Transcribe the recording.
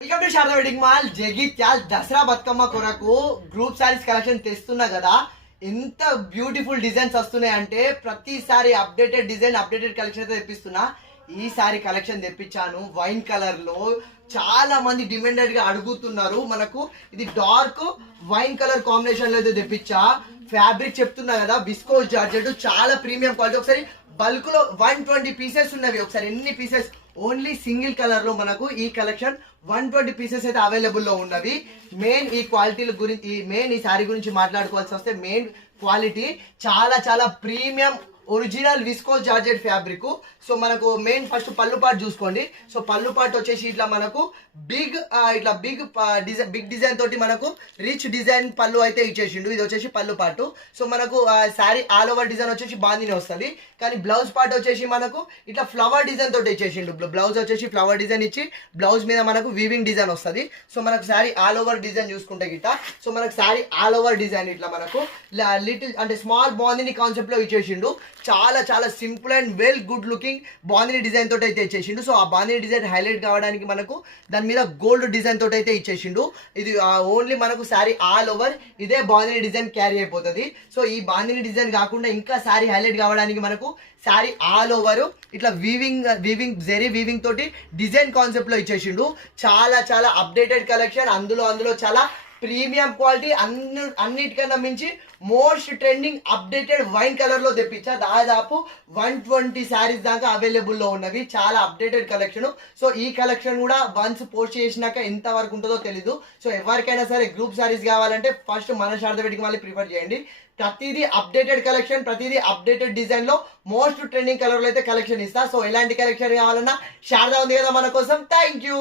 Welcome to Sharada wedding mall Jagtial Dasara Bathukamma కొరకు group saris collection తెస్తున్నా కదా. ఎంత బ్యూటిఫుల్ డిజైన్స్ వస్తున్నాయి అంటే ప్రతిసారి అప్డేటెడ్ డిజైన్ అప్డేటెడ్ కలెక్షన్ అయితే తెప్పిస్తున్నా. ఈసారి కలెక్షన్ తెప్పించాను వైన్ కలర్ లో. చాలా మంది డిమాండెడ్ గా అడుగుతున్నారు. మనకు ఇది డార్క్ వైన్ కలర్ కాంబినేషన్ లో అయితే తెప్పించా. ఫ్యాబ్రిక్ చెప్తున్నా కదా, విస్కోస్ జార్జెట్, చాలా ప్రీమియం క్వాలిటీ. ఒకసారి బల్క్ లో 120 పీసెస్ ఉన్నవి. ఒకసారి ఎన్ని పీసెస్ ఓన్లీ సింగిల్ కలర్ లో మనకు ఈ కలెక్షన్ 120 పీసెస్ అయితే అవైలబుల్ లో ఉన్నవి. మెయిన్ ఈ క్వాలిటీల గురించి ఈ సారీ గురించి మాట్లాడుకోవాల్సి వస్తే మెయిన్ క్వాలిటీ చాలా చాలా premium original viscose georgette fabric. So మనకు మెయిన్ ఫస్ట్ పళ్ళు పాటు చూసుకోండి. సో పళ్ళు పాటు వచ్చేసి ఇట్లా మనకు బిగ్ డిజైన్ తోటి మనకు రిచ్ డిజైన్ పళ్ళు అయితే ఇచ్చేసిండు. ఇది వచ్చేసి పళ్ళు పాటు. సో మనకు శారీ ఆల్ ఓవర్ డిజైన్ వచ్చేసి బాందిని వస్తుంది, కానీ బ్లౌజ్ పార్ట్ వచ్చేసి మనకు ఇట్లా ఫ్లవర్ డిజైన్ తోటి ఇచ్చేసిండు. బ్లౌజ్ వచ్చేసి ఫ్లవర్ డిజైన్ ఇచ్చి బ్లౌజ్ మీద మనకు వీవింగ్ డిజైన్ వస్తుంది. సో మనకు శారీ ఆల్ ఓవర్ డిజైన్ చూసుకుంటే గిట్ట, సో మనకు శారీ ఆల్ ఓవర్ డిజైన్ ఇట్లా మనకు లిటిల్ అంటే స్మాల్ బాందిని కాన్సెప్ట్ లో ఇచ్చేసిండు. చాలా చాలా simple and well good looking bandhani design తోటి అయితే ఇచ్చేసిండు. సో ఆ బాందిని డిజైన్ హైలైట్ కావడానికి మనకు దాని మీద గోల్డ్ డిజైన్ తోటి అయితే ఇచ్చేసిండు. ఇది ఓన్లీ మనకు శారీ ఆల్ ఓవర్ ఇదే బాందిని డిజైన్ క్యారీ అయిపోతుంది. సో ఈ బాందిని డిజైన్ కాకుండా ఇంకా శారీ హైలైట్ కావడానికి మనకు శారీ ఆల్ ఓవర్ ఇట్లా వీవింగ్ జెరీ వీవింగ్ తోటి డిజైన్ కాన్సెప్ట్ లో ఇచ్చేసిండు. చాలా చాలా అప్డేటెడ్ కలెక్షన్. అందులో చాలా ప్రీమియం క్వాలిటీ, అన్నిటికన్నా మించి most trending updated wine colour లో తెప్పించా. దాదాపు 120 శారీస్ దాకా అవైలబుల్ లో ఉన్నవి. చాలా అప్డేటెడ్ కలెక్షన్. సో ఈ కలెక్షన్ కూడా వన్స్ పోస్ట్ చేసినాక ఎంత వరకు ఉంటుందో తెలీదు. సో ఎవరికైనా సరే గ్రూప్ శారీస్ కావాలంటే ఫస్ట్ మన శారదా వెడ్డింగ్ మాల్ ప్రిఫర్ చేయండి. ప్రతిదీ అప్డేటెడ్ కలెక్షన్, ప్రతిదీ అప్డేటెడ్ డిజైన్ లో మోస్ట్ ట్రెండింగ్ కలర్ లో అయితే కలెక్షన్ ఇస్తా. సో ఎలాంటి కలెక్షన్ కావాలన్నా శారదా ఉంది కదా మన కోసం. Thank you.